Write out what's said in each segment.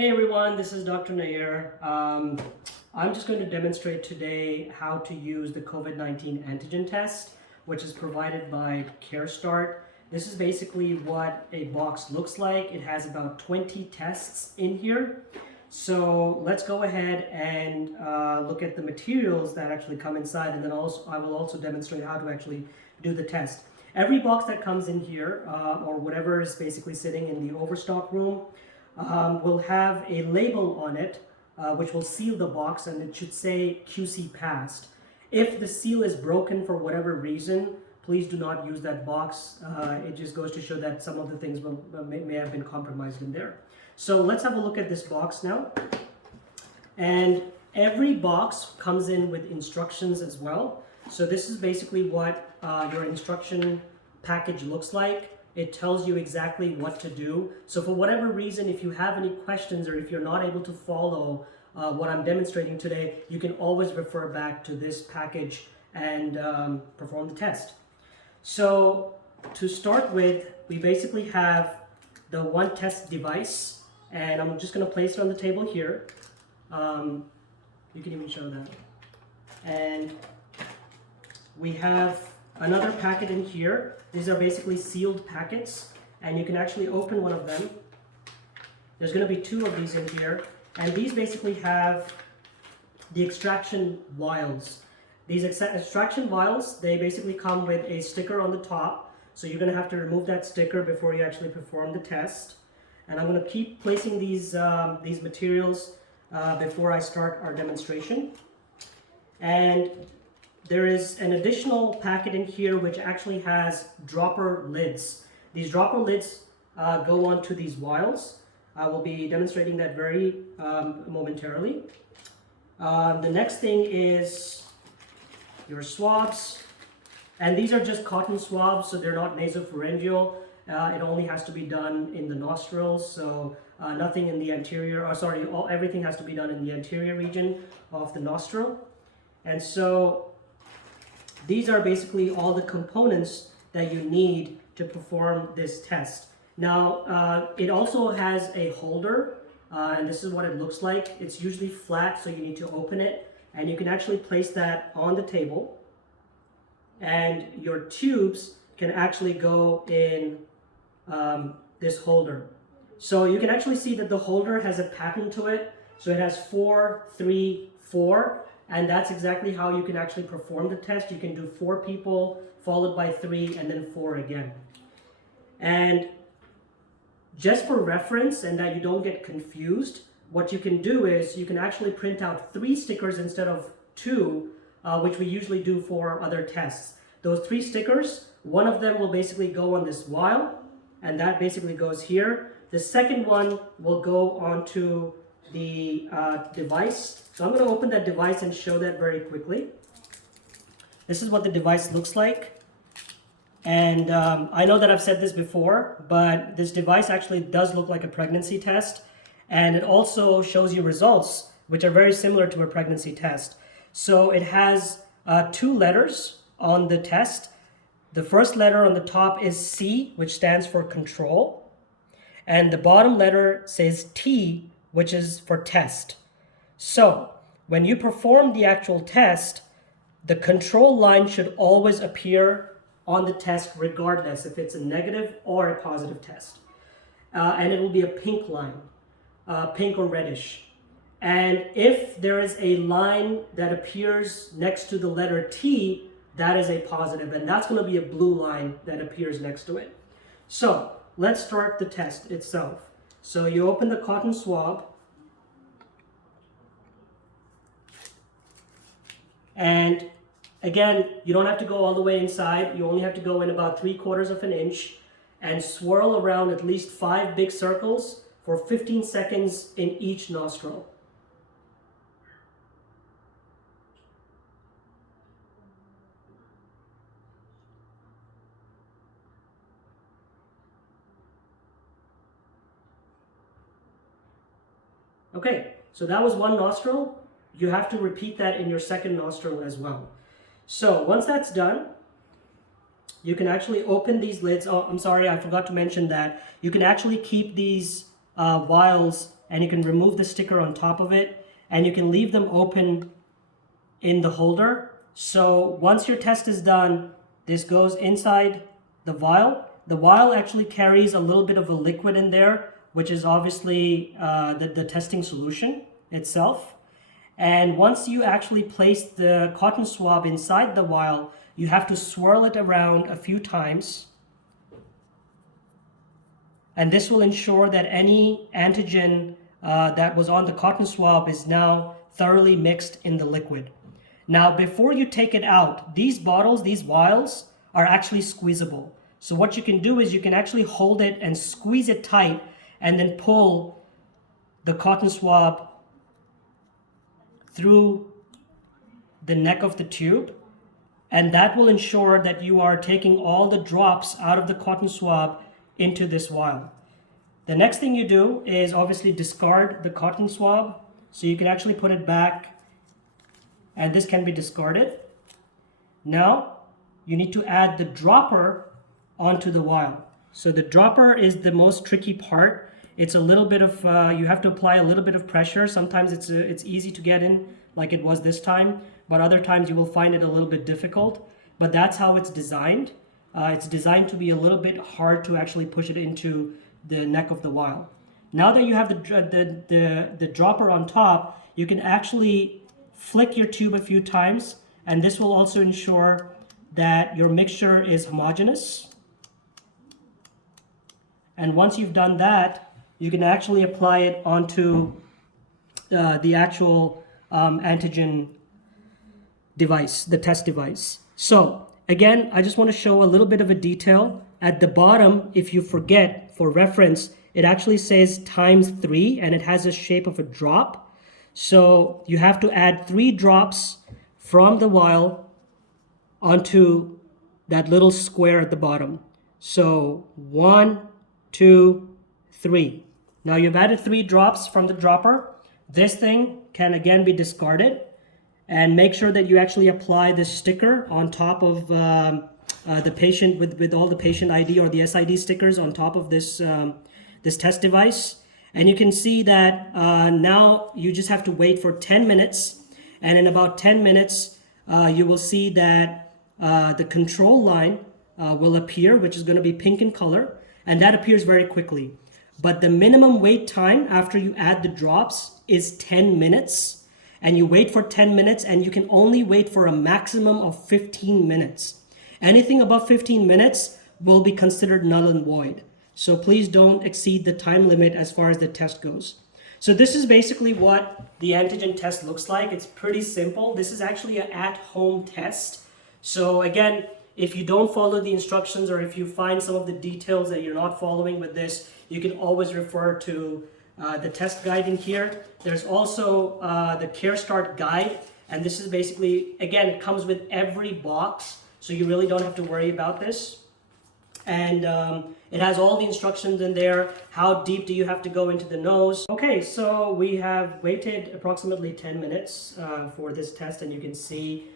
Hey everyone, this is Dr. Nayyar. I'm just going to demonstrate today how to use the COVID-19 antigen test, which is provided by CareStart. This is basically what a box looks like. It has about 20 tests in here. So let's go ahead and look at the materials that actually come inside, and then I will also demonstrate how to actually do the test. Every box that comes in here, or whatever is basically sitting in the overstock room, will have a label on it which will seal the box, and it should say QC passed. If the seal is broken for whatever reason, please do not use that box. It just goes to show that some of the things may have been compromised in there. So let's have a look at this box now. And every box comes in with instructions as well. So this is basically what your instruction package looks like. It tells you exactly what to do. So for whatever reason, if you have any questions or if you're not able to follow what I'm demonstrating today, you can always refer back to this package and perform the test. So to start with, we basically have the one test device, and I'm just going to place it on the table here. You can even show that. And we have another packet in here. These are basically sealed packets, and you can actually open one of them. There's going to be two of these in here, and these basically have the extraction vials. These extraction vials, they basically come with a sticker on the top, so you're going to have to remove that sticker before you actually perform the test. And I'm going to keep placing these materials before I start our demonstration. And there is an additional packet in here which actually has dropper lids. These dropper lids go onto these vials. I will be demonstrating that very momentarily. The next thing is your swabs. And these are just cotton swabs, so they're not nasopharyngeal. It only has to be done in the nostrils, so nothing in the anterior, everything has to be done in the anterior region of the nostril. And so these are basically all the components that you need to perform this test. Now, it also has a holder, and this is what it looks like. It's usually flat, so you need to open it, and you can actually place that on the table, and your tubes can actually go in this holder. So you can actually see that the holder has a pattern to it. So it has 4, 3, 4. And that's exactly how you can actually perform the test. You can do 4 people, followed by 3, and then 4 again. And just for reference, and that you don't get confused, what you can do is you can actually print out 3 stickers instead of 2, which we usually do for other tests. Those 3 stickers, one of them will basically go on this vial, and that basically goes here. The second one will go onto the device. So I'm going to open that device and show that very quickly. This is what the device looks like. And I know that I've said this before, but this device actually does look like a pregnancy test. And it also shows you results, which are very similar to a pregnancy test. So it has 2 letters on the test. The first letter on the top is C, which stands for control. And the bottom letter says T, which is for test. So when you perform the actual test, the control line should always appear on the test regardless if it's a negative or a positive test. And it will be a pink line, pink or reddish. And if there is a line that appears next to the letter T, that is a positive, and that's going to be a blue line that appears next to it. So let's start the test itself. So you open the cotton swab, and again, you don't have to go all the way inside. You only have to go in about 3/4 of an inch and swirl around at least 5 big circles for 15 seconds in each nostril. Okay, so that was one nostril. You have to repeat that in your second nostril as well. So once that's done, you can actually open these lids. Oh, I'm sorry, I forgot to mention that. You can actually keep these vials and you can remove the sticker on top of it, and you can leave them open in the holder. So once your test is done, this goes inside the vial. The vial actually carries a little bit of a liquid in there, which is obviously the testing solution itself. And once you actually place the cotton swab inside the vial, you have to swirl it around a few times. And this will ensure that any antigen that was on the cotton swab is now thoroughly mixed in the liquid. Now, before you take it out, these bottles, these vials, are actually squeezable. So what you can do is you can actually hold it and squeeze it tight and then pull the cotton swab through the neck of the tube. And that will ensure that you are taking all the drops out of the cotton swab into this vial. The next thing you do is obviously discard the cotton swab. So you can actually put it back, and this can be discarded. Now you need to add the dropper onto the vial. So the dropper is the most tricky part. It's a little bit of, you have to apply a little bit of pressure. Sometimes it's easy to get in like it was this time, but other times you will find it a little bit difficult. But that's how it's designed. It's designed to be a little bit hard to actually push it into the neck of the vial. Now that you have the dropper on top, you can actually flick your tube a few times, and this will also ensure that your mixture is homogeneous. And once you've done that, you can actually apply it onto the actual antigen device, the test device. So again, I just want to show a little bit of a detail. At the bottom, if you forget, for reference, it actually says ×3, and it has a shape of a drop. So you have to add 3 drops from the vial onto that little square at the bottom. So 1, 2, 3. Now you've added 3 drops from the dropper. This thing can again be discarded, and make sure that you actually apply the sticker on top of the patient with all the patient ID or the SID stickers on top of this this test device. And you can see that now you just have to wait for 10 minutes, and in about 10 minutes you will see that the control line will appear, which is going to be pink in color, and that appears very quickly. But the minimum wait time after you add the drops is 10 minutes, and you wait for 10 minutes, and you can only wait for a maximum of 15 minutes. Anything above 15 minutes will be considered null and void. So please don't exceed the time limit as far as the test goes. So this is basically what the antigen test looks like. It's pretty simple. This is actually an at-home test. So again, if you don't follow the instructions, or if you find some of the details that you're not following with this, you can always refer to the test guide in here. There's also the CareStart guide, and this is basically, again, it comes with every box, so you really don't have to worry about this. And it has all the instructions in there. How deep do you have to go into the nose? Okay, so we have waited approximately 10 minutes for this test, and you can see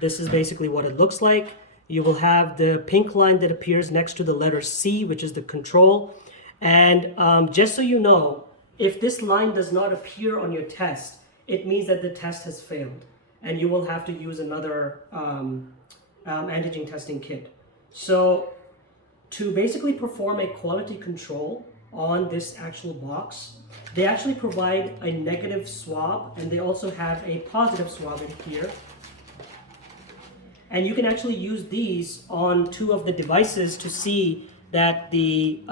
this is basically what it looks like. You will have the pink line that appears next to the letter C, which is the control. And just so you know, if this line does not appear on your test, it means that the test has failed, and you will have to use another antigen testing kit. So to basically perform a quality control on this actual box, they actually provide a negative swab, and they also have a positive swab in here. And you can actually use these on 2 of the devices to see that the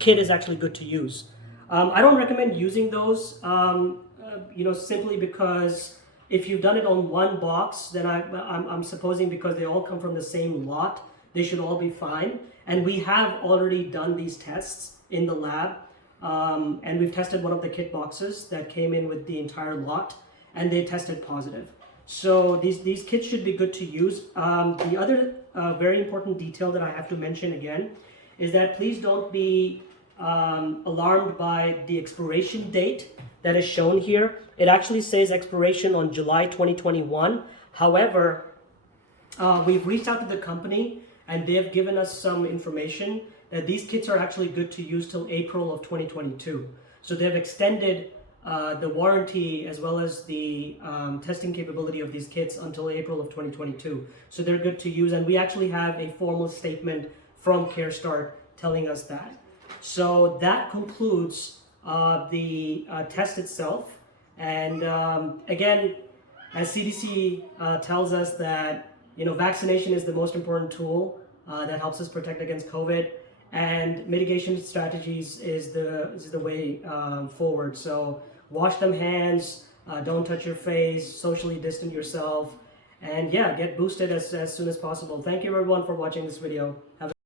kit is actually good to use. I don't recommend using those, simply because if you've done it on 1 box, then I'm supposing because they all come from the same lot, they should all be fine. And we have already done these tests in the lab, and we've tested one of the kit boxes that came in with the entire lot, and they tested positive. So these kits should be good to use. The other very important detail that I have to mention again is that please don't be alarmed by the expiration date that is shown here. It actually says expiration on July 2021. However, we've reached out to the company, and they have given us some information that these kits are actually good to use till April of 2022. So they've extended the warranty as well as the testing capability of these kits until April of 2022. So they're good to use, and we actually have a formal statement from CareStart telling us that. So that concludes the test itself. And again, as CDC tells us that vaccination is the most important tool that helps us protect against COVID, and mitigation strategies is the way forward. So wash them hands, don't touch your face, socially distance yourself, and yeah, get boosted as soon as possible. Thank you everyone for watching this video. Have a